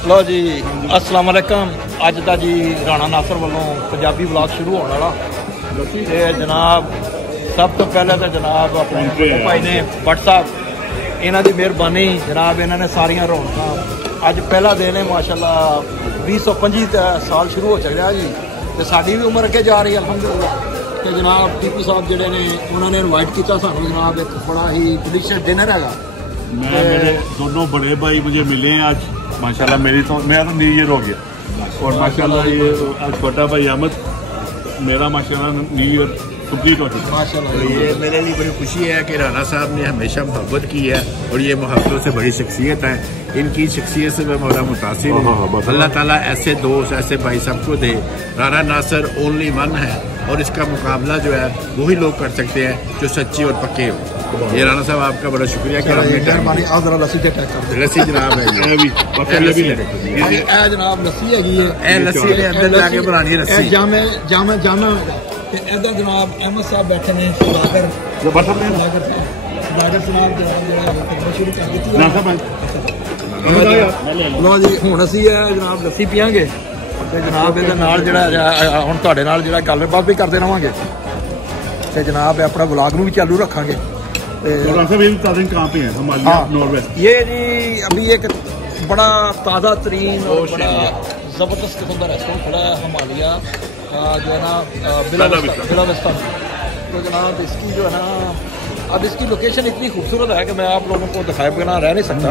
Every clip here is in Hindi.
लो जी अस्सलाम वालेकुम। अज का जी राणा नासर वालों पंजाबी ब्लॉग शुरू होने वाला। ते जनाब सब तो पहले तो जनाब अपने भाई ने भट्ट साहब इन्हों की मेहरबानी जनाब, इन्होंने सारिया रौनक अज पहला दिन है माशाल्लाह 2025 साल शुरू हो चुका जी। तो साड़ी भी उम्र अगे जा रही है अलहमदुलिल्लाह। तो जनाब टीपू साहब जोड़े ने उन्होंने इनवाइट किया सानू जनाब, एक बड़ा ही डिलीशियस डिनर है। मेरे दोनों बड़े भाई मुझे मिले हैं आज माशाल्लाह। मेरा तो न्यू ईयर हो गया और माशाल्लाह ये आज छोटा भाई अहमद मेरा माशाल्लाह न्यू ईयर कंप्लीट हो चुका माशाल्लाह। तो ये मेरे लिए बड़ी खुशी है कि राणा साहब ने हमेशा मोहब्बत की है और ये मोहब्बतों से बड़ी शख्सियत है। इनकी शख्सियत से मैं बड़ा मुतासिर हूँ। अल्लाह ताला ऐसे दोस्त ऐसे भाई सबको दे। राणा नासर ओनली वन है और इसका मुकाबला जो है वही लोग कर सकते हैं जो सच्चे और पक्के हो। ये राणा साहब आपका बड़ा शुक्रिया कि आपने लस्सी जनाब है जनाब लस्सी है लस्सी ने अंदर जाके बनानी है लस्सी। जामे इधर जनाब अहमद साहब बैठे ने सुधाकर शुरू कर दी। लो जी हुण असीं जनाब लस्सी पियांगे ते जनाब इहदे नाल जिहड़ा हुण तुहाडे नाल जिहड़ा गल्लबात भी करते रहांगे ते जनाब अपना व्लॉग नूं भी चालू रखांगे। कहाँ पे है हमारे नॉर्थ? ये जी अभी एक बड़ा ताज़ा तरीन और बड़ा ज़बरदस्त किस्म का रेस्टोरेंट खुला है हिमालय जो है ना बिलाविस्ता। तो जनाब इसकी जो है ना अब इसकी लोकेशन इतनी खूबसूरत है कि मैं आप लोगों को दिखाए बिना रह नहीं सकता।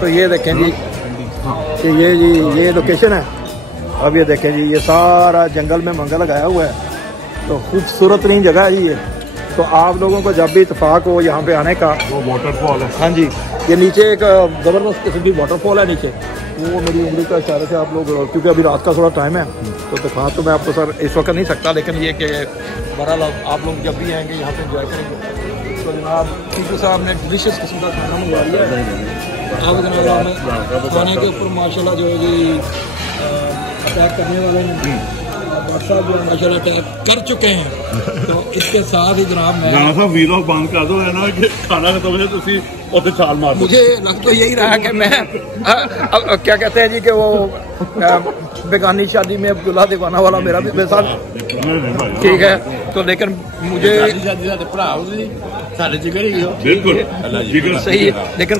तो ये देखें जी कि ये लोकेशन है। अब ये देखें जी ये सारा जंगल में मंगल लगाया हुआ है। तो खूबसूरत तरीन जगह है जी ये। तो आप लोगों को जब भी इत्तेफाक हो यहाँ पे आने का, वो वाटरफॉल है। हाँ जी ये नीचे एक ज़बरदस्त किस्म की वाटरफॉल है नीचे। वो मेरी उंगली का इशारे से आप लोग, क्योंकि अभी रात का थोड़ा टाइम है तो दिखा तो मैं आपको सर इस वक्त नहीं सकता, लेकिन ये कि बहरहाल आप लोग जब भी आएंगे यहाँ पे इंजॉय करेंगे। तो जनाब टीपू साहब ने डिलीशियस किस्म का खाना मंगवा लिया है। अब जनाब खाने के ऊपर माशाल्लाह जो है जी अटैक करने वाले हैं साहब जो माशाल्लाह अटैक कर चुके हैं। तो इसके साथ ही जनाब मैं वीलॉग बंद कर दो है ना कि खाना खत्म हो तुसी उसे छाल मार। मुझे लग तो यही रहा कि मैं क्या कहते हैं जी कि वो बेगानी शादी में अब्दुल्ला दीवाना वाला मेरा भी मेरे साथ ठीक है। तो लेकिन मुझे बिल्कुल सही है, लेकिन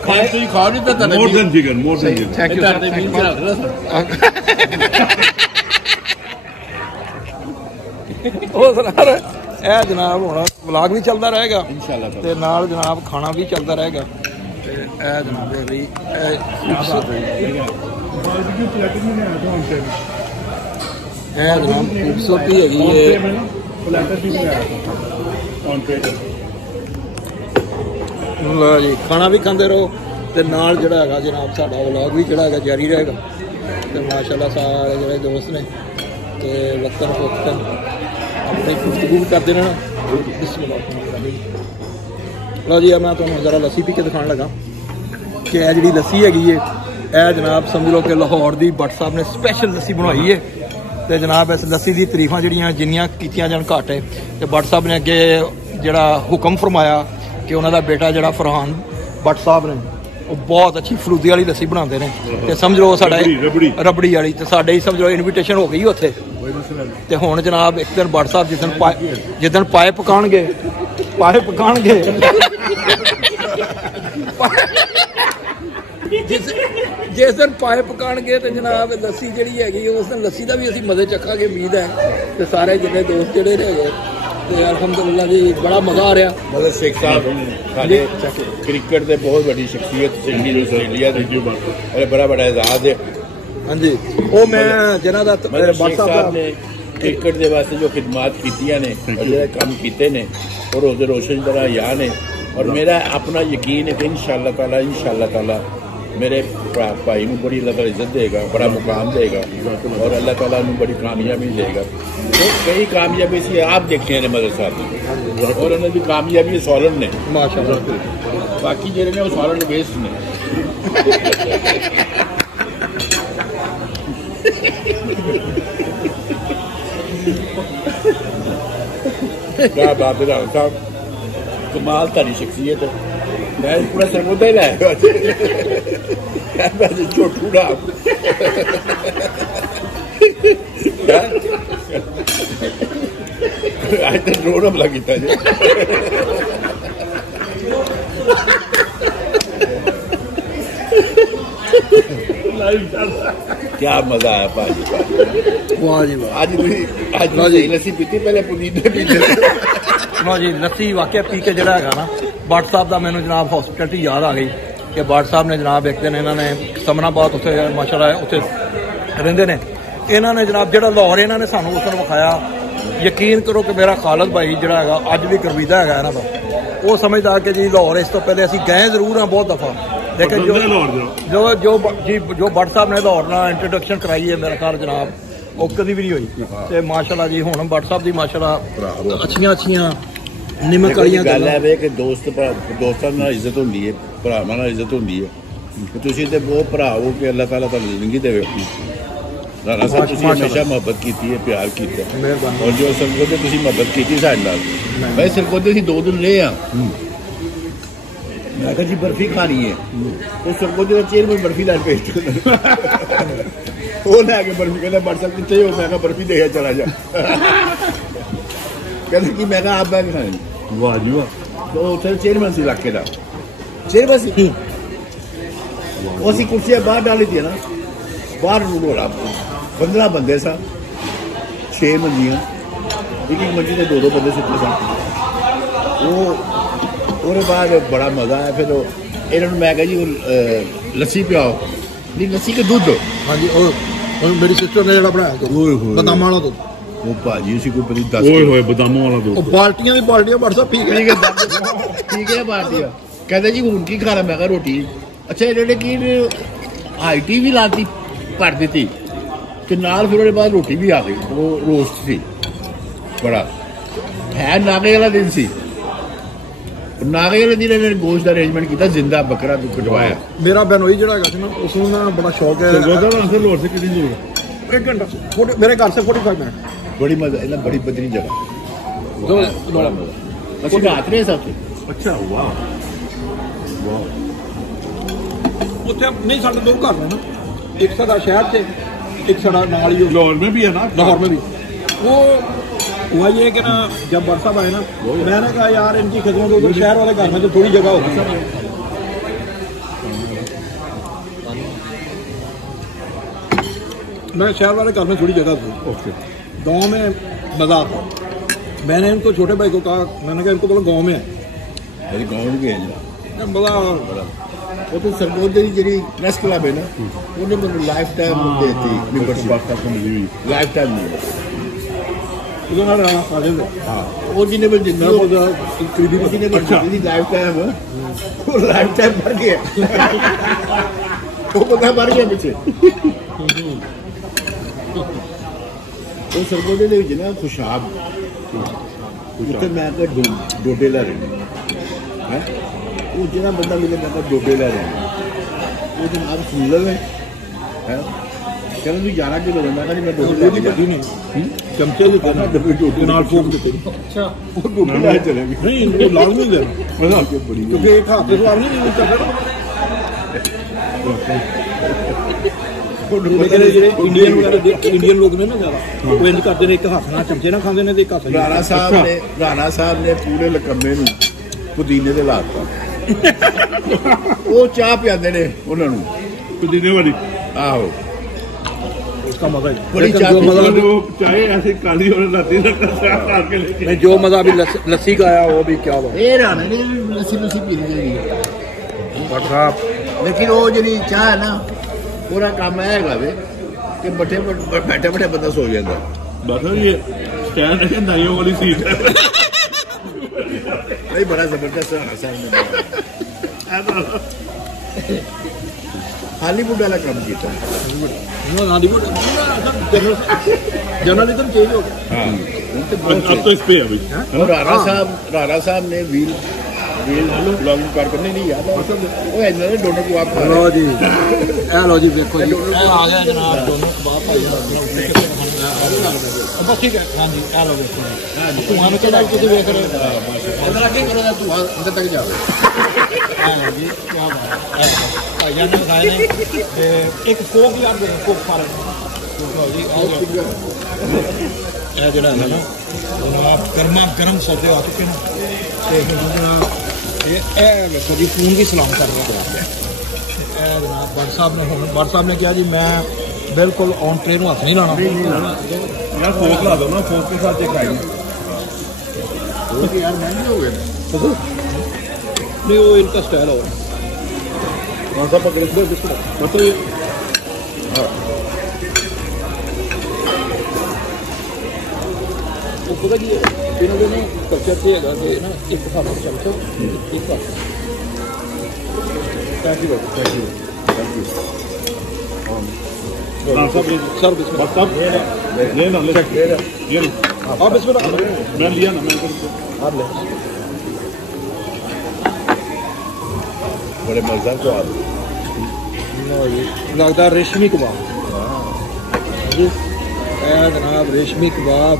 ए जनाब हुण व्लॉग भी चलता रहेगा ते नाल जनाब खाना भी चलता रहेगा। ए जनाब खूबसूरती है जी। खाना भी खाते रहो ते नाल जिहड़ा हैगा जनाब साडा व्लॉग भी जिहड़ा हैगा जारी रहेगा। तो माशाल्लाह सारे जिहड़े दोस्त ने ते वक्तन फोक्तन अपनी गुफ्तगू भी करते रहना। लो जी मैं तुहानू जरा लस्सी पी के दिखाने लगा कि यह जी लस्सी हैगी है यह जनाब समझ लो कि लाहौर की भट्ट साहब ने स्पैशल लस्सी बनवाई है। तो जनाब इस लस्सी की तरीफा जिन्नियां कीतियां जान घट है। तो भट्ट साहब ने अगे जड़ा हुक्म फरमाया कि उन्होंने बेटा जड़ा फरहान भट्ट साहब ने वो बहुत अच्छी फरूदी वाली लस्सी बनाते हैं। तो समझ लो साढ़े रबड़ी वाली तो साढ़े ही समझ लो इनविटेशन हो गई उत्थे। तो हुण जनाब एक दिन भट्ट साहब जिस पाए पकाणगे जिस दिन पाए पकाणगे तो जनाब लस्सी जी हैगी उस दिन लस्सी का भी असीं मजे चखांगे उम्मीद है। तो सारे जिन्ने दोस्त जोड़े रहे तो अलहमदुलिल्लाह जी बड़ा मजा आ रहा। मतलब शेख साहब क्रिकेट के बहुत बड़ी शख्सियत ऑस्ट्रेलिया बड़ा बड़ा एजाज है। हाँ जी वो मैं जिन्हों का ने क्रिकेट के वास्ते जो खिदमात कीतियां ने और जो काम किए ने और उस रोशन तरह या ने और मेरा अपना यकीन है कि इंशाअल्लाह ताला मेरे भाई को बड़ी अल्लाह ताला इज्जत देगा, बड़ा मुकाम देगा और अल्लाह ताला बड़ी कामयाबी देगा। तो कई कामयाबी से आप देखते हैं मदर साहब और उन्होंने भी कामयाबी सॉलन ने माशाअल्लाह, बाकी जो ने वो सॉलन वेस्ट ने। क्या बात है साहब, कमाल तारी शख्सियत है। मैं पूरा सरगोदा ही लाया छोटू ना आज तो ड्रोन हमला किया जी क्या मजा आया भाजी वाह जी वाह आज लस्सी पीती पहले पुनीत ने पीती ਸੁਣੋ ਜੀ ਲੱਸੀ ਵਾਕਿਆ ਪੀ ਕੇ ਜਿਹੜਾ ਹੈਗਾ ਨਾ ਬਾਟ ਸਾਹਿਬ ਦਾ ਮੈਨੂੰ ਜਨਾਬ ਹਸਪੀਟੈਲਿਟੀ ਯਾਦ ਆ ਗਈ ਕਿ ਬਾਟ ਸਾਹਿਬ ਨੇ ਜਨਾਬ ਇੱਕ ਦਿਨ ਇਹਨਾਂ ਨੇ ਸਮਨਾਬਾਦ ਉੱਥੇ ਮਾਸ਼ਾਅੱਲਾ ਉੱਥੇ ਰਹਿੰਦੇ ਨੇ ਇਹਨਾਂ ਨੇ ਜਨਾਬ ਜਿਹੜਾ ਲਾਹੌਰ ਇਹਨਾਂ ਨੇ ਸਾਨੂੰ ਉਸ ਨੂੰ ਵਿਖਾਇਆ ਯਕੀਨ ਕਰੋ ਕਿ ਮੇਰਾ ਖਾਲਦ ਭਾਈ ਜਿਹੜਾ ਹੈਗਾ ਅੱਜ ਵੀ ਕਰਵੀਦਾ ਹੈਗਾ ਇਹਨਾਂ ਦਾ ਉਹ ਸਮਝਦਾ ਕਿ ਜੀ ਲਾਹੌਰ ਇਸ ਤੋਂ ਪਹਿਲੇ ਅਸੀਂ ਗਏ ਜ਼ਰੂਰ ਹਾਂ ਬਹੁਤ ਦਫਾ ਲੇਕਿਨ ਜੋ ਬਾਟ ਸਾਹਿਬ ਨੇ ਲਾਹੌਰ ਨਾਲ ਇੰਟਰੋਡਕਸ਼ਨ ਕਰਾਈ ਹੈ ਮੇਰਾ ਖਿਆਲ ਜਨਾਬ ਉਹ ਕਦੀ ਵੀ ਨਹੀਂ ਹੋਈ ਤੇ ਮਾਸ਼ਾਅੱਲਾ ਜੀ ਹੁਣ ਬਾਟ ਸਾਹਿਬ ਦੀ ਮਾਸ਼ਾਅੱਲਾ ਅੱਛੀਆਂ ਨਿਮਕ ਵਾਲੀਆਂ ਗੱਲ ਹੈ ਵੇ ਕਿ ਦੋਸਤਾਂ ਨਾਲ ਇੱਜ਼ਤ ਹੁੰਦੀ ਹੈ ਭਰਾਵਾਂ ਨਾਲ ਇੱਜ਼ਤ ਹੁੰਦੀ ਹੈ ਤੁਸੀਂ ਤੇ ਬਹੁਤ ਭਰਾ ਹੋ ਕਿ ਅੱਲਾਹ ਤਾਲਾ ਤੁਹਾਨੂੰ ਜ਼ਿੰਦਗੀ ਦੇਵੇ ਰਾਣਾ ਸਾਹਿਬ ਤੁਸੀਂ ਹਮੇਸ਼ਾ ਮੁਹੱਬਤ ਕੀਤੀ ਹੈ ਪਿਆਰ ਕੀਤਾ ਔਰ ਜੋ ਸਰਗੋਦੇ ਤੁਸੀਂ ਮੁਹੱਬਤ ਕੀਤੀ ਸਾਡੇ ਨਾਲ ਮੈਂ ਸਰਗੋਦੇ ਅਸੀਂ 2 ਦਿਨ ਰਹੇ ਆ ਮੈਂ ਕਿਹਾ ਜੀ ਬਰਫੀ ਖਾਣੀ ਹੈ ਉਹ ਸਰਗੋਦੇ ਦਾ ਚੇਅਰਮੈਨ ਬਰਫੀ ਲੈਣ ਭੇਜ ਉਹ ਲੈ ਕੇ ਬਰਫੀ ਕਹਿੰਦਾ ਬਾਟ ਸਾਹਿਬ ਕਿੱਥੇ ਹੋ ਮੈਂ ਕਿਹਾ ਬਰਫੀ ਦੇ ਚਲਾ ਜਾ ਕਹਿੰਦਾ ਕਿ ਮੈਂ ਕਿਹਾ ਆਪ ਬੈਗ ਖਾਣੀ ਵਾਹ ਜੀ ਵਾਹ ਉਹ ਉੱਥੇ ਚੇਅਰਮੈਨ ਸੀ ਇਲਾਕੇ ਦਾ ਚੇਅਰਮੈਨ ਸੀ ਉਹ ਅਸੀਂ ਕੁਰਸੀਆਂ ਬਾਹਰ ਡਾਲ ਦਿੱਤੀਆਂ ਨਾ ਬਾਹਰ ਨੂੰ ਹੋਣਾ 15 ਬੰਦੇ ਸਨ 6 ਮੰਜੀਆਂ ਇੱਕ ਮੰਜੀ ਤੇ 2 ਬੰਦੇ ਸੁੱਤੇ ਸਨ ਉਹ ਉਹਦੇ ਬਾਅਦ ਬੜਾ ਮਜ਼ਾ ਆਇਆ ਫਿਰ ਇਹਨਾਂ ਨੂੰ ਮੈਂ ਕਿਹਾ ਜੀ ਲੱਸੀ ਪਿਆਓ ਨਹੀਂ ਲੱਸੀ ਕਿ ਦੁੱਧ ਹਾਂਜੀ ਉਹ ਮੇਰੀ ਸਿਸਟਰ ਨੇ ਜਿਹੜਾ ਬਣਾਇਆ ਬਦਾਮਾਂ ਵਾਲਾ ਦੁੱਧ ਉਹ ਭਾਜੀ ਉਸੇ ਕੋਈ ਬੜੀ 10 ਓਏ ਹੋਏ ਬਦਾਮਾਂ ਵਾਲਾ ਦੁੱਧ ਉਹ ਬਾਲਟੀਆਂ ਦੀ ਬਾਲਟੀਆਂ WhatsApp ਠੀਕ ਹੈ ਠੀਕ ਹੈ ਬਾਲਟੀਆਂ ਕਹਿੰਦਾ ਜੀ ਹੁਣ ਕੀ ਖਾਣਾ ਮੈਂ ਕਿਹਾ ਰੋਟੀ ਅੱਛਾ ਇਹਨਾਂ ਨੇ ਕੀ ਆਈਟੀ ਵੀ ਲਾਤੀ ਭਰ ਦਿੱਤੀ ਤੇ ਨਾਲ ਫਿਰ ਉਹਦੇ ਬਾਅਦ ਰੋਟੀ ਵੀ ਆ ਗਈ ਉਹ ਰੋਸਟ ਸੀ ਬੜਾ ਹੈ ਨਾਗੇ ਵਾਲਾ ਦਿਨ ਸੀ ਨਾਗੇ ਵਾਲੇ ਦਿਨ ਇਹਨਾਂ ਨੇ ਗੋਸ਼ਤ ਦਾ ਅਰੇਂਜਮੈਂਟ ਕੀਤਾ ਜ਼ਿੰਦਾ ਬੱਕਰਾ ਕਟਵਾਇਆ ਮੇਰਾ ਬਨੋਈ ਜਿਹੜਾ ਹੈਗਾ ਸੀ ਨਾ ਉਸ ਨੂੰ ਨਾ ਬੜਾ ਸ਼ੌਕ ਹੈ ਲੋੜ ਸੇ ਕਿੰਨੀ ਦੂਰ 1 घंटा मेरे घर से 45 मिनट बड़ी मजा बड़ी बदरी जगह बड़ा मजा ਅਸੀਂ ਰਾਤ ਰਹੇ ਸਾਥੇ ਅੱਛਾ ਵਾਹ ਉੱਥੇ ਨਹੀਂ ਸਾਡੇ 2 ਘਰ ਨੇ ਨਾ ਇੱਕ ਸਾਡਾ ਸ਼ਹਿਰ ਤੇ एक साड़ा नाल ही लाहौर में भी है ना लाहौर में भी वो हुआ ये कि ना जब बरसात आए ना मैंने कहा यार इनकी खिदमत उधर शहर वाले घर में तो थोड़ी जगह होगी मैं शहर वाले घर में थोड़ी जगह थी गाँव में मजा आता मैंने इनको छोटे भाई को कहा मैंने कहा इनको बोला गाँव में है मेरी गाँव में गए बड़ा वो तो सरगोदे की जी प्रेस क्लब है ना उन्हें मैंने लाइफ टाइम देती मेंबरशिप लाइफ टाइम उधर राणा साजिद हाँ वो जिन्हें मैं जिंदगी लाइफ टाइम वो लाइफ टाइम भर गया वो पता भर गया पीछे वो सरगोदे ਦੇ ਵਿੱਚ ਨਾ ਖੁਸ਼ਾਬ ਉੱਥੇ ਮੈਂ ਤਾਂ ਡੋਡੇ ਲੈ ਰਹੇ ਹੈ ਉਹ ਜਿਹੜਾ ਬੰਦਾ ਮਿਲੇ ਮੈਂ ਤਾਂ ਡੋਡੇ ਲੈ ਰਹੇ ਉਹ ਜਨਾਬ ਸੁਣ ਲਵੇ ਹੈ ਕਹਿੰਦਾ ਤੂੰ 11 ਕਿਲੋ ਮੈਂ ਕਹਿੰਦਾ ਮੈਂ ਡੋਡੇ ਲੈ ਕੇ ਨਹੀਂ ਚਮਚੇ ਦੇ ਕਹਿੰਦਾ ਡੱਬੇ ਡੋਡੇ ਨਾਲ ਠੋਕ ਦਿੱਤੇ ਅੱਛਾ ਉਹ ਡੋਡੇ ਲੈ ਚਲੇ ਗਏ ਨਹੀਂ ਉਹ ਲਾਜ਼ਮੀ ਦੇ ਮਜ਼ਾ ਆ ਕੇ ਬੜੀ ਕਿਉਂਕਿ ਇੱਕ ਹੱਥ ਦੇ ਸਵਾਲ ਨਹੀਂ ਚੱਲਦਾ ਜਿਹੜੇ ਇੰਡੀਅਨ ਲੋਕ ਨੇ ਨਾ ਜ਼ਿਆਦਾ ਉਹ ਇੰਜ ਕਰਦੇ ਨੇ ਇੱਕ ਹੱਥ ਨਾਲ ਚਮਚੇ ਨਾਲ ਖਾਂਦੇ ਨੇ ਤੇ ਇੱਕ ਹੱਥ ਰਾਣਾ ਸਾਹਿਬ ਨੇ ਪੂਰੇ ਲਕੰਮੇ ਨੂੰ ਪੁਦੀਨੇ ਦੇ ਲਾਤਾ ਉਹ ਚਾਹ ਪਿਆਉਂਦੇ ਨੇ ਉਹਨਾਂ ਨੂੰ ਪੁਦੀਨੇ ਵਾਲੀ ਆਹੋ उसका मजा है बड़ी चाय चाय ऐसे काली और लाती नहीं जो मजा अभी लस्सी का आया वो भी क्या हुआ ये राना ने लस्सी पीनी चाहिए लेकिन वो जी चाह है ना पूरा काम है कि बैठे बंदा सो जाता बस ये स्टैंड है नाइयों वाली सीट है नहीं बड़ा जबरदस्त हॉलीवुड वाला काम किया जर्नलिज्म चेंज हो गया अब तो इस पे है और राणा साहब ने व्हील ब्लॉगिंग करने नहीं याद वो इन्होंने दोनों को आप लो जी लो जी देखो जी आ गया जनाब दोनों बाप भाई बस ठीक है हाँ जी लो देखो तुम्हारे तो देख रहे हो अंदर आके करो तू अंदर तक जाओ जी क्या बात है भाईजान ने बताए ने एक कोक यार दे कोक पा रहे जी आओ जरा है ना आप गर्मा गर्म सौदे आ चुके हैं देखो जी फोन भी सलाम कर रहा है जनाब भट्ट साहब ने कहा जी मैं बिल्कुल ऑन ट्रे हाथ नहीं लाना यार फोक ला दो ना फोक के साथ एक आएगी यार महंगे हो गए नहीं वो इनका स्टाइल हो कौन सा पकड़े मतलब ये वो पता कि इन्होंने ने कल्चर से है कि ना एक हाथ चलते एक हाथ थैंक यू सर बिस्मिल्लाह सब ले ना ले आप बिस्मिल्लाह मैं लिया ना मैं आप ले बड़े मजेदार तो आप लगता रेशमी कबाब जी जनाब रेशमी कबाब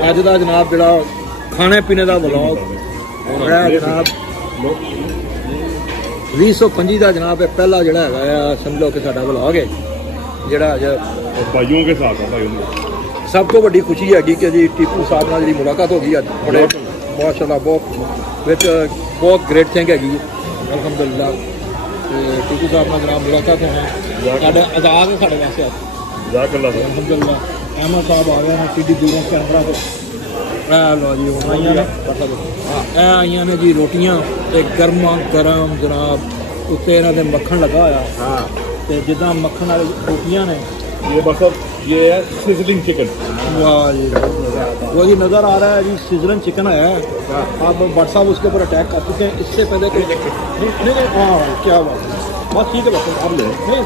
अज का जनाब जरा खाने पीने का व्लॉग जनाब 2025 का जनाब पहला जड़ा है समझ लो कि साडा व्लॉग है जड़ा भाइयों के साथ भाइयों सब तो बड़ी खुशी हैगी कि जी टीपू साहब नाल जी मुलाकात होगी अज बड़े माशाअल्लाह बहुत ग्रेट थिंग हैगी अल्हम्दुलिल्लाह टीपू साहब नाल जनाब मुलाकात होना साडा आजाद है साडे वास्ते अल्हम्दुलिल्लाह अहमद साहब आ गए हैं किड्डी दूरों कैमरा तो लो जी आईया ने जी रोटियां गर्मा गर्म जनाब उत्ते इन्हां दे मक्खन लगा होया ते जिद्दां मक्खन वाली रोटियां ने ये बस ये है सिजलिंग चिकन वाह जी वो जी नज़र आ रहा है जी सिजलिंग चिकन है आप भट्ट साहब उसके ऊपर अटैक कर चुके हैं इससे पहले कोई नहीं हाँ क्या बात बस ठीक है बस आप ले नहीं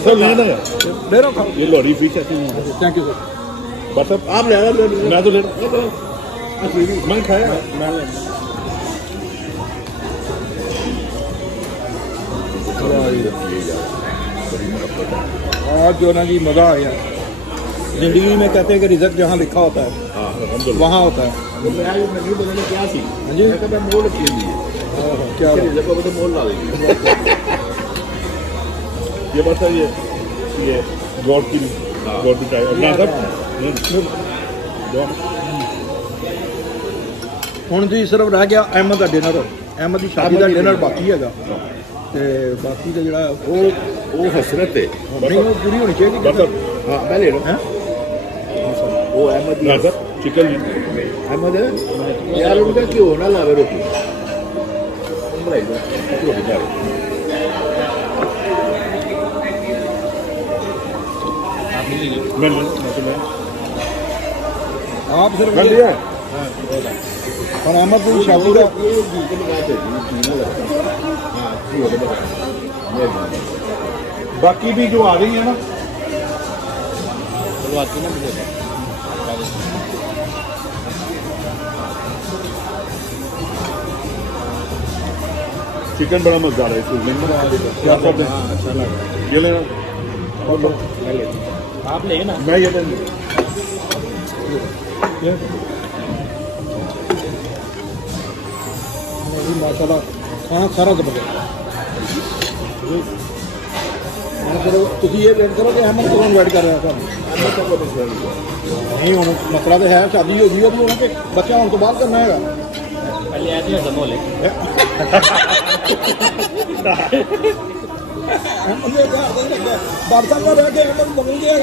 सर ये लोरी फिश है थैंक यू सर बस आप ले मैं तो ले मैं खाया आज जो ना जी मज़ा आ गया जिंदगी में कहते हैं कि रिज़्क जहाँ लिखा होता है वहाँ होता है क्या सी हाँ जी मैं मोल रखी हुई है क्या तो मोल ला देंगे ये बस है ये गॉड की टाइप ना सब हुण जी सिर्फ रह गया अहमद का डिनर अहमद की शादी का डिनर बाकी है ते बाकी का जरा वो हसरत है नहीं वो पूरी होनी चाहिए हाँ मैं ले रहा हूँ वो अहमद चिकन अहमद है यार उनका क्यों ना लावे रोटी आप सिर्फ और अहमद की शादी का बाकी भी जो आ रही है ना चिकन बड़ा मजेदार है क्या सब ये लेना आप ले ना मैं ये माशाल्लाह हाँ सारा जबरदस्त तुम ये वेट करो कि अहमद कौन वेट कर रहा था नहीं हूँ मसला तो है शादी होगी अभी उन्होंने बच्चा हम तो बात करना है पहले ऐसे जमोले बात करना रह गया अहमद बदल गया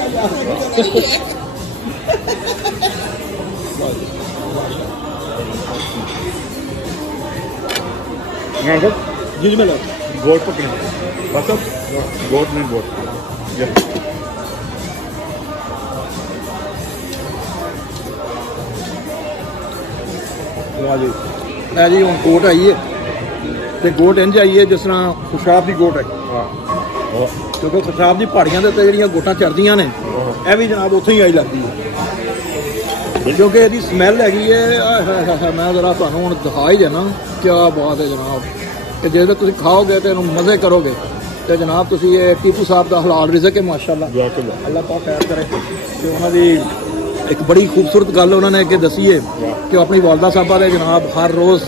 जी में लो गोट पकड़े बस गोट नहीं गोट जी हम गोट आई है तो गोट इंज आई है जिस तरह खुशाब की गोट है क्योंकि खुशाब की पहाड़ियां के उत्ते जिहड़ियां गोटां चढ़दियां ने यह भी जनाब उत्थे ही आई लगती है क्योंकि इसकी स्मैल हैगी है मैं जरा तुहानूं हुण दिखा ही देना क्या बात है जनाब कि जो तुम खाओगे तो मज़े करोगे तो जनाब तुम ये टीपू साहब का हलाल रिज़्क है माशाअल्लाह अल्लाह पाक खैर करे कि उन्होंने ਇੱਕ ਬੜੀ ਖੂਬਸੂਰਤ ਗੱਲ ਉਹਨਾਂ ਨੇ ਅੱਗੇ ਦੱਸੀ ਹੈ ਕਿ ਆਪਣੀ ਵਾਲਦਾ ਸਾਹਿਬਾ ਦੇ ਜਨਾਬ ਹਰ ਰੋਜ਼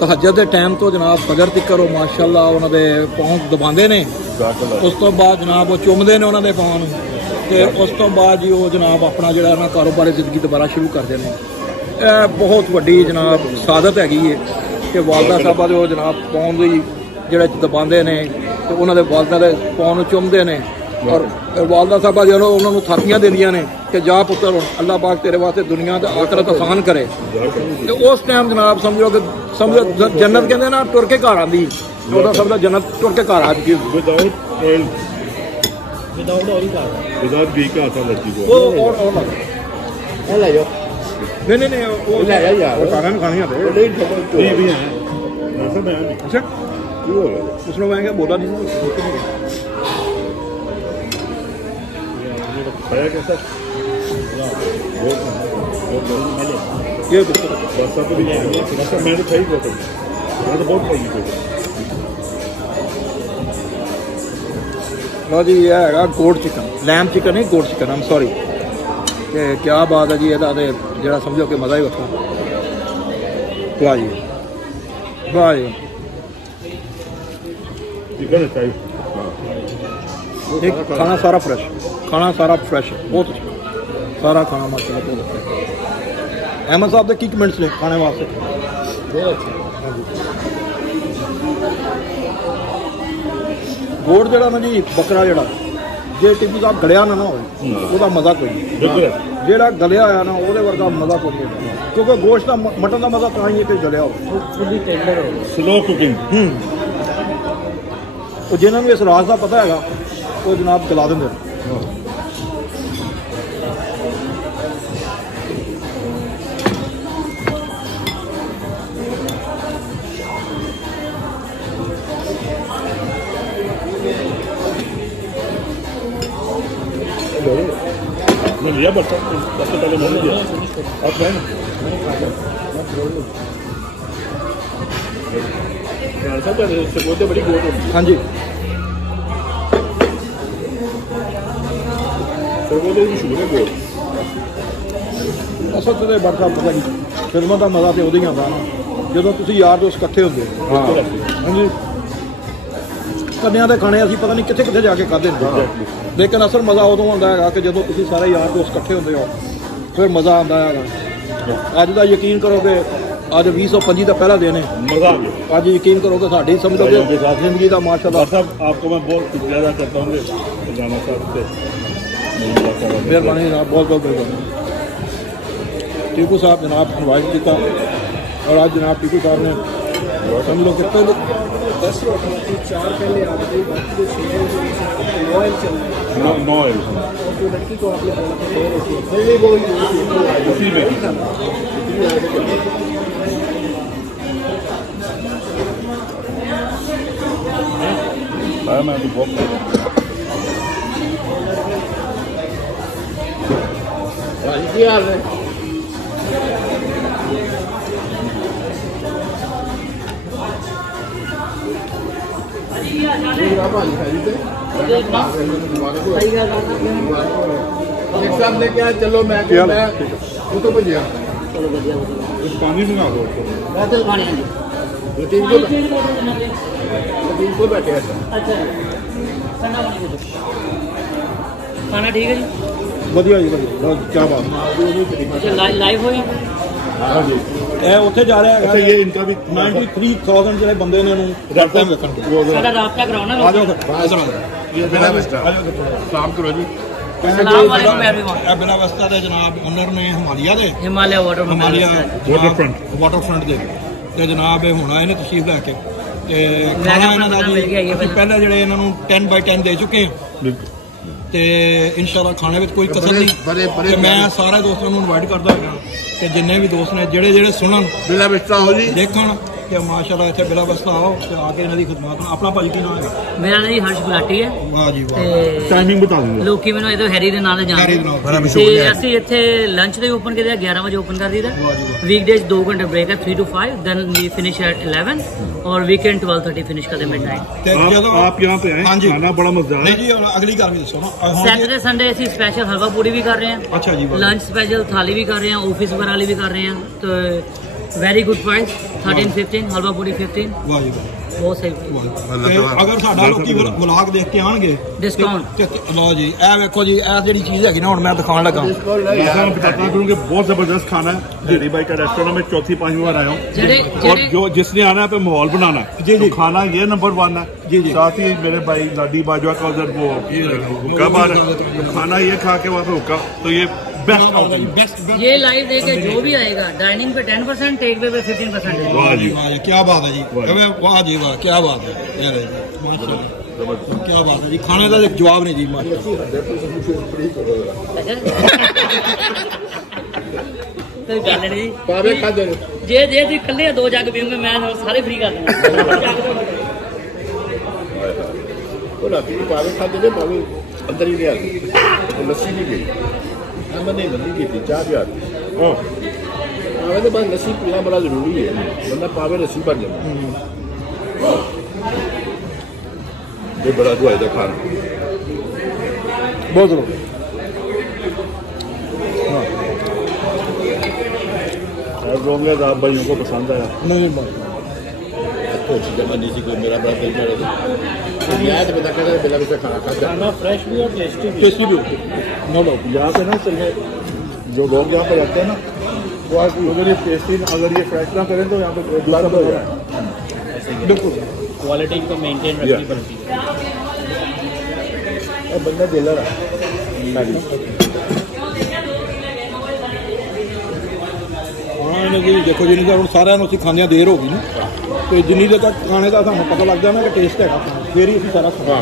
ਤਹੱਜਦ ਦੇ ਟਾਈਮ ਤੋਂ ਜਨਾਬ ਫਜਰ ਤੱਕ ਉਹ ਮਾਸ਼ਾਅੱਲਾ ਉਹਨਾਂ ਦੇ ਪਾँव ਦਬਾਉਂਦੇ ਨੇ। ਉਸ ਤੋਂ ਬਾਅਦ ਜਨਾਬ ਉਹ ਚੁੰਮਦੇ ਨੇ ਉਹਨਾਂ ਦੇ ਪਾँव ਨੂੰ, ਤੇ ਉਸ ਤੋਂ ਬਾਅਦ ਜੀ ਉਹ ਜਨਾਬ ਆਪਣਾ ਜਿਹੜਾ ਨਾ ਕਾਰੋਬਾਰੀ ਜ਼ਿੰਦਗੀ ਦੁਬਾਰਾ ਸ਼ੁਰੂ ਕਰਦੇ ਨੇ। ਇਹ ਬਹੁਤ ਵੱਡੀ ਜਨਾਬ ਸਾਦਤ ਹੈਗੀ ਹੈ ਕਿ ਵਾਲਦਾ ਸਾਹਿਬਾ ਦੇ ਉਹ ਜਨਾਬ ਪਾँव ਦੀ ਜਿਹੜੇ ਦਬਾਉਂਦੇ ਨੇ ਤੇ ਉਹਨਾਂ ਦੇ ਵਾਲਦਾ ਦੇ ਪਾँव ਨੂੰ ਚੁੰਮਦੇ ਨੇ, ਔਰ ਵਾਲਦਾ ਸਾਹਿਬਾ ਜਦੋਂ ਉਹਨਾਂ ਨੂੰ ਥਾਪੀਆਂ ਦਿੰਦੀਆਂ ਨੇ ਕਿ ਜਾ ਪੁੱਤਰ ਹੁਣ ਅੱਲਾਹ ਪਾਕ ਤੇਰੇ ਵਾਸਤੇ ਦੁਨੀਆ ਤੇ ਆਖਰਤ ਆਸਾਨ ਕਰੇ। ਤੇ ਉਸ ਟਾਈਮ ਜਨਾਬ ਸਮਝੋ ਜੰਨਤ ਕਹਿੰਦੇ ਨਾ ਟੁਰ ਕੇ ਘਰ ਆਉਂਦੀ, ਉਹਦਾ ਸਭ ਦਾ ਜੰਨਤ ਟੁਰ ਕੇ ਘਰ ਆ ਚੁੱਕੀ। विदाउट घी का आता लड़की को ਇਹ ਲੈ ਜਾਓ। नहीं वो ਲੈ ਜਾ ਯਾਰ, वो खाना खाने आते घी भी है ऐसा मैं अच्छा उसने मैं क्या बोला नहीं खाया कैसा ये वैसा तो नहीं है, वैसा मैं तो खाई बहुत, मैं तो बहुत खाई थी। लो जी ये है गोट चिकन, लैम चिकन नहीं गोट चिकन, आई एम सॉरी। कि क्या बात है जी, ये जरा समझो कि मज़ा ही वक्ता। वाह जी वाह जी, चिकन अच्छा है, एक खाना सारा फ्रेश, खाना सारा फ्रेश है, बहुत अच्छा सारा खाना माशाल्लाह बहुत अच्छा है। अहमद साहब के की कमेंट्स ने खाने वास्ते? ਬਹੁਤ ਅੱਛਾ। गोट जड़ा ना जी बकरा जड़ा जे टिप्पू साहब गलिया ना होवे ਉਹਦਾ मज़ा कोई नहीं, ਜਿਹੜਾ गलिया आया ना ਉਹਦੇ ਵਰਗਾ मज़ा कोई नहीं, क्योंकि गोश्त का मटन का मज़ा ਤਾਂ ਹੀ ਹੈ ਕਿ गलिया हो ਥੋੜੀ ਟੈਂਡਰ ਹੋ। Slow cooking. ਉਹ ਜਿਨ੍ਹਾਂ ਨੂੰ ਇਸ ਰਾਜ਼ ਦਾ ਪਤਾ ਹੈਗਾ ਉਹ ਜਨਾਬ ਗਲਾ ਦਿੰਦੇ ਨੇ। लिया बस पहले मैंने दिया अब मैं बड़ी गोट होती है। हाँ जी सरगोदे की मशहूर है गोट। असल तो बड़ साहब पता नहीं फिल्मों का मज़ा तो उदों ही आता ना जो तुम यार दोस्त इकट्ठे होंगे। हाँ जी कन्या के खाने असीं पता नहीं कित्थे कित्थे जाके खाते हैं, लेकिन असल मज़ा उदों आता है कि जो तुम सारे यार दोस्त इकट्ठे होंगे हो फिर मज़ा आता है। अज का यकीन करो कि अज 2025 का पहला दिन है, मजा आ गया। अज यकीन करो कि साड़ी समझो कि जिंदगी का माशाअल्लाह। साहब आपको मैं बहुत शुक्रिया करता हूँ राना साहब से, मेहरबानी जनाब, बहुत बहुत मेहरबानी। टीपू साहब जनाब इनवाइट किया और आज जनाब टीपू साहब ने हम लोग कितने 10 रोटी 4 पहले आपके नो जो लड़की को आपने बोला था 2 रोटी उसी में मैं तो बहुत ਹਾਲ ਹੈ। एक साथ लेके आए चलो मैं वो तो भजिया चलो बढ़िया कुछ पानी मंगा दो मैं तो खाने हैं लतीफ को बैठे अच्छा खाना ठीक है जी ਵਧੀਆ ਜੀ ਵਧੀਆ, ਬਹੁਤ ਕੀ ਬਾਤ। अच्छा लाइव हुई हाँ जी ਇਹ ਉੱਥੇ ਜਾ ਰਿਹਾ अच्छा ਹੈਗਾ ये इनका भी 93,000 ਜਿਹੜੇ ਬੰਦੇ ਨੇ ਇਹਨੂੰ रहता है ਵੇਖਣਗੇ। सारा रास्ता कराओ ना ਆ ਜਾਓ ਫਿਰ ये बिना बेस्टा काम करो जी। अस्सलाम वालेकुम एवरीवन। ਇਹ ਬਿਨਾ ਵਸਤਾ ਦੇ ਜਨਾਬ ਓਨਰ ਨੇ ਹਿਮਾਲਿਆ ਦੇ, Himalaya water Himalaya Waterfront। Waterfront ਦੇ ਤੇ ਜਨਾਬ ਇਹ ਹੁਣ ਆਏ ਨੇ ਤਸ਼ਰੀਫ ਲੈ ਕੇ ਤੇ ਮੈਂ ਖਾਣਾ ਕਿਹਾ ਇਹਨਾਂ ਦਾ ਮਿਲ ਗਿਆ ਜੀ ਇਹ ਅਸੀਂ ਪਹਿਲਾਂ ਜਿਹੜੇ ਇਹਨਾਂ ਨੂੰ 10/10 ਦੇ ਚੁੱਕੇ ਹਾਂ ਤੇ ਇਨਸ਼ਾਅੱਲਾ ਖਾਣੇ ਵਿੱਚ ਕੋਈ ਕਸਰ ਨਹੀਂ। ਤੇ ਮੈਂ ਸਾਰੇ ਦੋਸਤਾਂ ਨੂੰ ਇਨਵਾਈਟ ਕਰਦਾ ਹਾਂ ਕਿ ਜਿੰਨੇ ਵੀ ਦੋਸਤ ਨੇ ਜਿਹੜੇ ਸੁਣਨ बिना बेस्टा हो जी। ਦੇਖਣ ਕਿ ਮਾਸ਼ਾਅੱਲਾ ਇੱਥੇ ਬਿਲਾ ਵਸਤਾ ਆਓ ਤੇ ਆ ਕੇ ਇਹਨਾਂ ਦੀ ਖਿਦਮਤ ਕਰੋ। ਆਪਣਾ ਭਾਜੀ ਕੀ ਨਾਮ ਹੈ? ਮੇਰਾ ਨਾਮ ਜੀ ਹਰਸ਼ ਗੁਲਾਟੀ ਹੈ ਵਾਹ ਜੀ ਵਾਹ। ਤੇ ਟਾਈਮਿੰਗ ਬਤਾ ਦਿਓ। ਲੋਕੀ ਮੈਨੂੰ ਇਹਦੇ ਹੈਰੀ ਦੇ ਨਾਂ ਤੇ ਹੈਰੀ ਦੇ ਜਾਣਦੇ ਨਾਂ ਬੜਾ ਤੇ ਅਸੀਂ ਇੱਥੇ ਲੰਚ ਦੇ ਓਪਨ ਕਰਦੇ ਆ 11 ਵਜੇ ਓਪਨ ਕਰ ਦਈਦਾ। ਵੀਕਡੇਜ਼ 2 ਘੰਟੇ ਬ੍ਰੇਕ ਹੈ 3 to 5 then we finish at 11 और वीकेंड 12:30 फिनिश करते मिडनाइट। ਤੇ ਜਦੋਂ आप यहाँ पे आए, ਹਾਂਜੀ। खाना बड़ा मजेदार ਨਹੀਂ है। ਜੀ ਹੁਣ ਅਗਲੀ ਗੱਲ ਵੀ ਦੱਸੋ ਨਾ ਹੁਣ सैटरडे संडे ਅਸੀਂ स्पेशल हलवा पूड़ी भी कर रहे हैं, ਅੱਛਾ ਜੀ ਵਾਹ। लंच स्पेशल थाली भी कर रहे हैं, ऑफिस वाली भी कर रहे हैं। तो वेरी गुड प्राइस 13-15 हलवा पूड़ी 15 ਵਾਹ ਜੀ ਵਾਹ। बहुत सही ਤੇ ਅਗਰ ਸਾਡਾ ਲੋਕੀ ਵਲੌਗ ਦੇਖ ਕੇ ਆਣਗੇ डिस्काउंट। ਤੇ ਲਓ ਜੀ ਇਹ ਵੇਖੋ ਜੀ ਇਹ ਜਿਹੜੀ ਚੀਜ਼ ਹੈਗੀ ਨਾ ਹੁਣ ਮੈਂ ਦਿਖਾਉਣ ਲੱਗਾ। मैं बताता हूँ कि बहुत जबरदस्त खाना है। हेरी भाई का रेस्टोरेंट में 4th-5वीं बार आया हूँ जेडे और जो जिसने आना है पे माहौल बनाना है जी जी। खाना ये नंबर 1 है जी जी। साथ ही मेरे भाई लाडी बाजवा का उधर वो हुक्का बार है, खाना ये खा के वहाँ पे हुक्का, तो ये बेस्ट आउटिंग। ये लाइव देखे जो भी आएगा डाइनिंग पे 10%, टेक वे पे 15% है। वाह जी ਵਾਹ ਜੀ ਕੀ ਬਾਤ ਹੈ ਜੀ। ਵਾਹ ਜੀ ਵਾਹ ਕੀ ਬਾਤ ਹੈ। ਇਹ ਲੈ ਜੀ ਮਾਸ਼ਾਅੱਲਾ ਕੀ ਬਾਤ ਹੈ ਜੀ। ਖਾਣੇ ਦਾ ਜਵਾਬ ਨਹੀਂ ਜੀ ਮਾਸ਼ਾਅੱਲਾ। कोई गल नहीं पावे खादे जे जे तुम कल्ले 2 जग पीओगे मैं सारे फ्री कर दूंगा। ਉਹ ਰਾਤੀ ਪਾਵੇ ਖਾਦੇ ਨੇ ਪਾਵੇ ਅੰਦਰ ਹੀ ਲਿਆ ਉਹ ਲੱਸੀ ਨਹੀਂ ਪੀ ਮੈਨੇ ਬੰਦੀ ਕੀਤੀ ਚਾਹ ਪਿਆ ਹਾਂ ਆਵੇ ਤਾਂ ਬਸ ਲੱਸੀ ਪੀਣਾ ਬੜਾ ਜ਼ਰੂਰੀ ਹੈ। ਬੰਦਾ ਪਾਵੇ ਲੱਸੀ ਭਰ ਜਾਂਦਾ ਇਹ ਬੜਾ ਦੁਆਈ ਦਾ ਖਾਣਾ ਬਹੁਤ ਜ਼ਰੂਰੀ। रोंगे आप भाइयों को पसंद आया। ਨਹੀਂ अच्छी चीज़ें बनी थी कोई मेरा बड़ा दिल कर रहा था मैं तो बता कर बिना भी खाना खाता खाना फ्रेश भी और टेस्टी भी। टेस्टी भी होती नो डाउट। यहाँ पे ना चलने जो लोग यहाँ पे रहते हैं ना वो अगर ये टेस्टी अगर ये फ्रेश ना करें तो यहाँ पे ब्लड हो जाए। बिल्कुल क्वालिटी को मेंटेन रखनी पड़ती है। और बंदा दिलर है ਹਾਂ ਇਹਨਾਂ ਦੀ ਦੇਖੋ ਜਿੰਨੀ ਦੇਰ ਹੁਣ ਸਾਰਿਆਂ ਨੂੰ ਅਸੀਂ ਖਾਂਦਿਆਂ ਦੇਰ ਹੋ ਗਈ ਨਾ ਤੇ ਜਿੰਨੀ ਦੇਰ ਤੱਕ ਖਾਣੇ ਦਾ ਸਾਨੂੰ ਪਤਾ ਲੱਗ ਜਾਂਦਾ ਕਿ ਟੇਸਟ ਹੈਗਾ ਫੇਰ ਹੀ ਅਸੀਂ ਸਾਰਾ ਖਾਣਾ।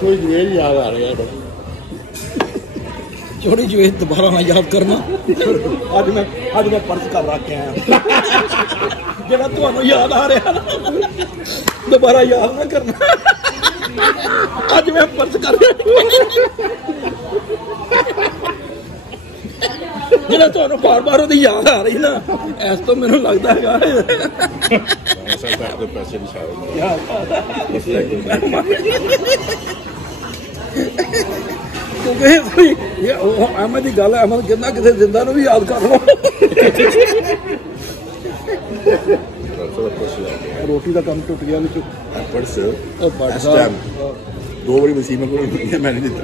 कोई जुएल याद आ रहा है ਚੋਰੀ ਜਵੇ ਦੁਬਾਰਾ ਨਾ ਯਾਦ ਕਰਨਾ। ਅੱਜ ਮੈਂ ਪਰਸ ਕਰ ਰੱਖ ਕੇ ਆਇਆ ਜਿਹੜਾ ਤੁਹਾਨੂੰ ਯਾਦ ਆ ਰਿਹਾ ਨਾ ਦੁਬਾਰਾ ਯਾਦ ਨਾ ਕਰਨਾ। ਅੱਜ ਮੈਂ ਪਰਸ ਕਰ ਜਿਹੜਾ ਤੁਹਾਨੂੰ ਬਾਰ-ਬਾਰ ਉਹਦੀ ਯਾਦ ਆ ਰਹੀ ਨਾ ਇਸ ਤੋਂ ਮੈਨੂੰ ਲੱਗਦਾ ਹੈਗਾ पैसे नहीं ਕਿਉਂਕਿ ਇਹ ਅਹਿਮਦ ਦੀ ਗੱਲ ਹੈ। ਅਹਿਮਦ ਕਹਿੰਦਾ ਕਿਸੇ ਜ਼ਿੰਦਾ ਨੂੰ ਵੀ ਯਾਦ ਕਰ ਲਓ। ਰੋਟੀ ਦਾ ਕੰਮ ਟੁੱਟ ਗਿਆ ਵਿੱਚ पर्स ਉਹ ਬੜਾ इस टाइम 2 बड़ी मुसीबत को मैंने दिता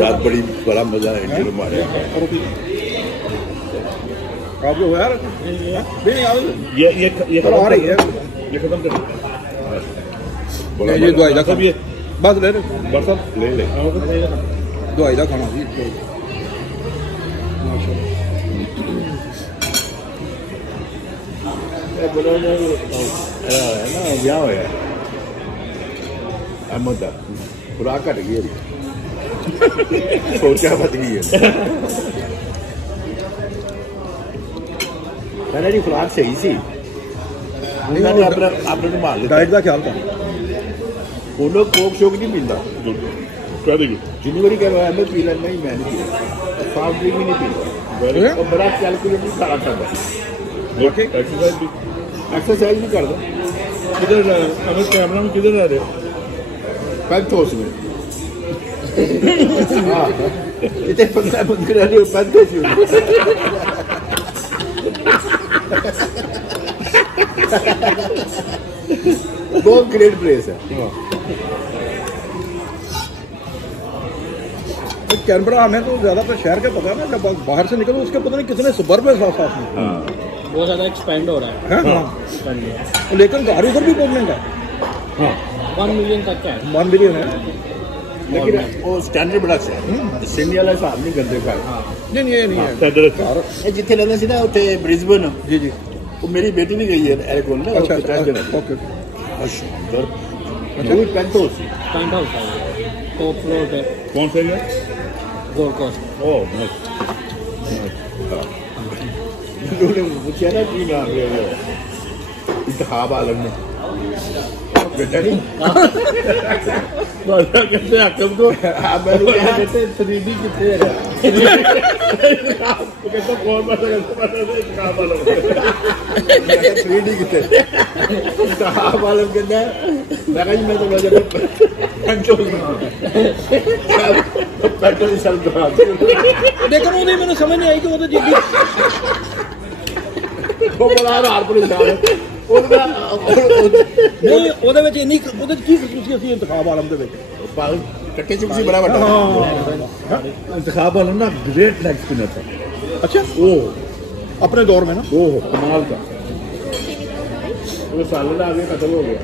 याद बड़ी बड़ा मजा है इंडिया मारे आप लोग यार नहीं आ ये आ रही है ये खत्म कर ये दवाई का सब ये बस ले बर्तन ले ले दवाई का खाना जी है ना ब्याह होया अहमद दा खुराक घट गई सोचा बच गई है पहले दी खुराक सही सी उन्होंने अपना अपने को मार लिया डाइट का ख्याल कर वो लोग कोक शोक नहीं पीता कर देगी जितनी बारी कह अहमद पी लेना ही मैं नहीं पीता फास्ट ड्रिंक भी नहीं पीता और बड़ा कैलकुलेटर सारा करता एक्सरसाइज भी एक्सरसाइज भी कर दो किधर अगर कैमरा में किधर रह रहे हो पैंथोस में इतने 15 बंद कर रहे हो पैंथोस में बहुत ग्रेट प्लेस है कैनबरा हमें तो ज्यादातर शहर का पता है ना जब बाहर से निकलो उसके पता नहीं कितने सुबर्ब है साथ साथ में बहुत ज्यादा एक्सपेंड हो रहा है हाँ लेकिन घर उधर भी बहुत महंगा है 1 मिलियन तक का है 1 मिलियन है लेकिन वो स्टैंडर्ड बड़ा अच्छा है सिंधी वाला हिसाब नहीं करते घर नहीं ये नहीं है स्टैंडर्ड जिथे रहंदे सी ना उत्थे ब्रिस्बेन जी जी वो मेरी बेटी भी गई है एरे कोल ना अच्छा ओके शानदार वो पेंट हाउस पेंट हाउस है टॉप फ्लोर पे कौन सा है गोल्ड कोस्ट ओह नाइस उन्होंने पूछा ना कि नाम है इंतखाब आलम ने बेटा नहीं बादशाह कहते हैं आकम को आप कहते 3D कितने है कहता कौन बात करता है इंतखाब आलम 3D कितने इंतखाब आलम कहता है मैं कहीं मैं तो जब पेट्रोल चल रहा लेकिन ਉਹਦੀ ਮੈਨੂੰ ਸਮਝ ਨਹੀਂ ਆਈ ਕਿ ਉਹਦੇ ਜਿੱਦੀ वो बड़ा हार परेशान है ਉਹਦਾ ਨਹੀਂ ਉਹਦੇ ਵਿੱਚ ਇੰਨੀ ਉਹਦੇ ਚ ਕੀ ਖਸੂਸੀਅਤ ਸੀ ਇੰਤਖਾਬ ਆਲਮ ਦੇ ਵਿੱਚ टक्के चुपसी बड़ा बड़ा इंतखाब वाला ना ग्रेट लेग स्पिनर था अच्छा वो अपने दौर में ना वो कमाल का वो साल आगे खत्म हो गया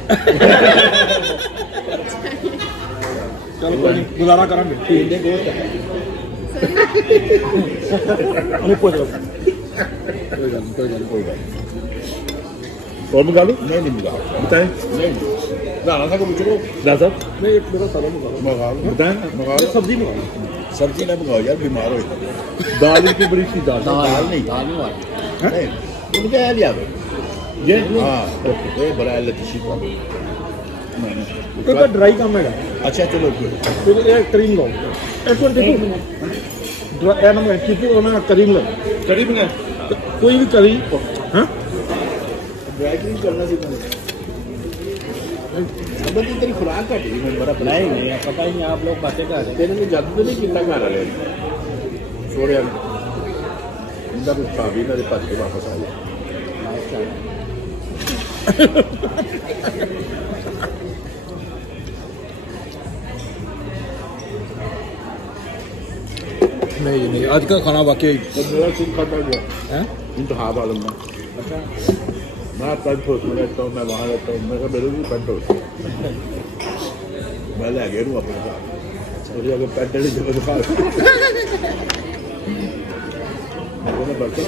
चलो कोई नहीं गुजारा करेंगे कोई बात और मंगा लो नहीं मंगा बताएं नहीं दाना था को पूछो दादा साहब नहीं एक मेरा सारा मंगा लो बताएं मंगा लो सब्जी मंगा सब्जी ना मंगाओ यार बीमार हो दाल की बड़ी सी दाल नहीं नहीं उनका यार याद ये हाँ ये बड़ा लतीशी का तो ड्राई काम है अच्छा चलो फिर ये क्रीम लो एक बार देखो ड्राई ना मैं किसी को ना क्रीम लो करीब ना कोई भी करी हाँ ड्राई क्लीन करना सीखना बंदी तेरी खुराक घट गई मैं बड़ा नहीं नहीं पता ही नहीं आप लोग बातें कर रहे हैं तेरे में जादू तो नहीं कितना घर रहे छोड़े इनका कुछ खा भी मेरे पास के वापस आ गया नहीं नहीं आज का खाना वाकई तो मेरा सिंह खाता गया हैं इंतखाब आलम में अच्छा मैं पेंट हाउस में रहता हूँ मैं वहाँ रहता हूँ मैं कहा मेरे भी पेंट हाउस मैं ले गया हूँ अपने साथ मुझे अगर पेंट वाली जगह दिखा मैंने बरता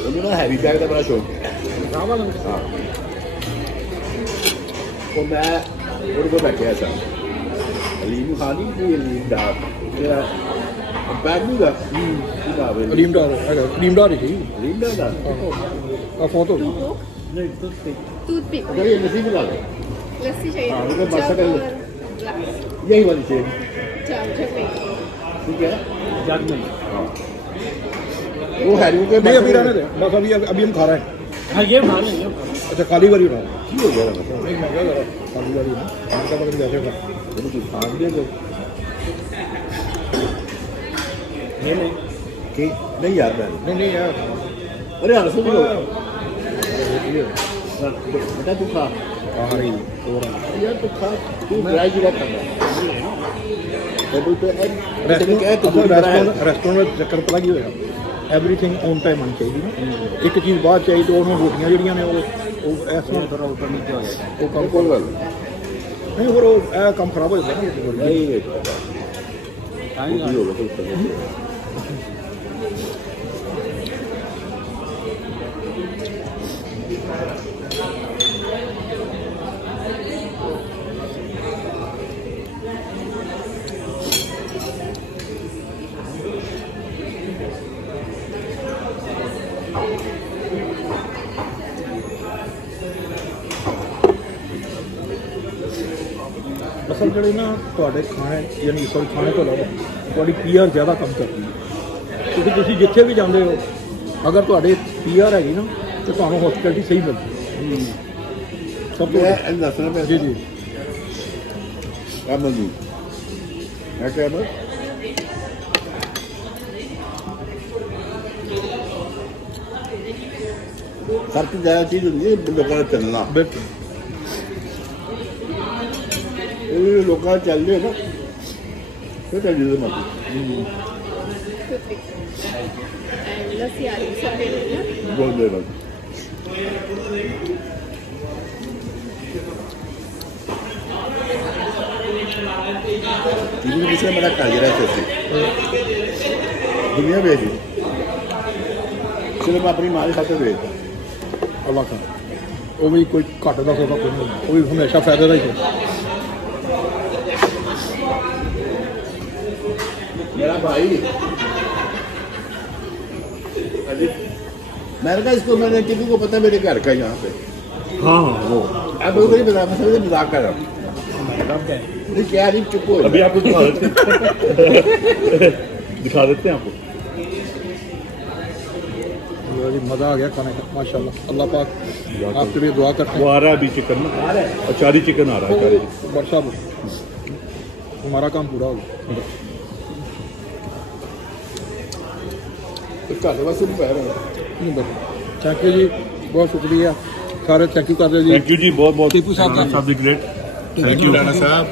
मुझे ना हैवी बैग का बड़ा शौक है हाँ तो मैं उनको बैठे ऐसा अलीम खानी कोई अलीम डार मेरा बैग नहीं था क्रीम डाल क्रीम डाल ही अलीम डार था अब फोटो नहीं टूथपिक अगर ये लस्सी मिला दो लस्सी चाहिए हाँ, मुझे बस जग कर लो। और ग्लास यही वाली चाहिए जग में ठीक है जग में हाँ वो हैरी के नहीं अभी रहने दे बस अभी हम खा रहे हैं हाँ ये मान लेंगे अच्छा खाली वाली उठा की हो गया मतलब नहीं मैं क्या करा खाली वाली ना मैं क्या पता कैसे खा तुम कुछ खा दिया तो नहीं यार मैं नहीं यार अरे यार सुन लो बेटा तू खा खा रही हो रहा यार तू खा तू ड्राई गिरा करना रेस्टोरेंट में चक्कर पता की होगा एवरीथिंग ऑन टाइम आनी चाहिए ना एक चीज़ बाद चाहिए तो उन्होंने रोटियां जड़ियां ने वो ऐसा ऊपर नीचे हो जाए वो काम कोई गल नहीं फिर वो काम खराब हो जाता है नहीं ना हो गया असल ਜਿਹੜੇ ਨਾ ਤੁਹਾਡੇ ਖਾਣੇ ਯਾਨੀ ਅਸਲ ਖਾਣੇ ਤੋਂ ਇਲਾਵਾ ਤੁਹਾਡੀ ਪੀਆਰ ਜ਼ਿਆਦਾ ਕੰਮ ਕਰਦੀ ਹੈ ਕਿਉਂਕਿ ਤੁਸੀਂ ਜਿੱਥੇ ਵੀ ਜਾਂਦੇ ਹੋ ਅਗਰ ਤੁਹਾਡੇ ਪੀਆਰ ਹੈਗੀ ਨਾ ਤੇ ਤੁਹਾਨੂੰ ਹਸਪਿਟੈਲਿਟੀ ਸਹੀ ਮਿਲਦੀ ਸਭ ਤੋਂ ਦੱਸਣਾ ਪਿਆ ਜੀ ਜੀ ਕੰਮ ਨੂੰ ਮੈਂ ਕਿਹਾ ਬਸ सबसे ज़्यादा चीज़ होती है लोगों का चलना बिल्कुल लोगों का चल रहे ना फिर चल रही मत and लस्सी आ रही है बोल दे बस किसी ने मेरा खा रहा है दुनिया भेजी चलो मैं अपनी माँ के साथ भेजता अल्लाह का वो भी कोई घट का सौदा कोई नहीं, वो भी हमेशा फायदे का ही है। मेरा भाई मैंने कहा इसको, मैंने टिप्पू को पता है मेरे घर का यहाँ पे। हाँ वो अब वो नहीं बता, मैं समझे मजाक कर रहा हूँ। नहीं क्या नहीं, चुप हो। अभी आपको दिखा देते हैं दिखा देते हैं आपको। मज़ा आ गया खाने का माशाल्लाह। अल्लाह पाक आपके लिए दुआ करते वो हैं। आ रहा है अभी चिकन ना, अचारी चिकन आ रहा है, अचारी चिकन। बरसा हमारा काम पूरा हो गया। थैंक यू जी, बहुत शुक्रिया सारे, थैंक यू कर रहे जी। थैंक यू जी, बहुत बहुत टीपू साहब का। साहब ग्रेट। थैंक यू राणा साहब।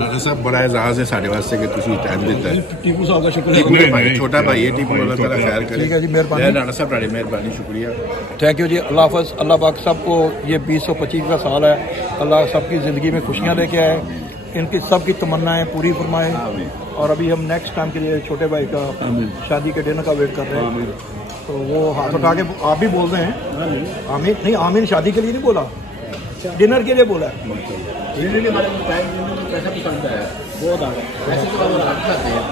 राणा साहब बड़ा एजाज है साढ़े वास्ते कि तुम टाइम देता है। टीपू साहब का शुक्रिया। टीपू भाई छोटा भाई है, टीपू अल्लाह ताला खैर करे। ठीक है जी, मेहरबानी। राणा साहब बड़ी मेहरबानी, शुक्रिया। थैंक यू जी, अल्लाह हाफ़िज़। अल्लाह पाक सबको, ये 2025 का साल है, अल्लाह सबकी ज़िंदगी में खुशियाँ लेके आए, इनकी सबकी तमन्नाएं पूरी फरमाए। और अभी हम नेक्स्ट टाइम के लिए छोटे भाई का शादी के डिनर का वेट कर रहे हैं, तो वो हाथ उठा के आप भी बोल रहे हैं आमीन। नहीं, आमीन शादी के लिए नहीं बोला, डिनर के लिए बोला है। पैसा पसंद आया, बहुत आ गया। पैसे तो हम खाते हैं।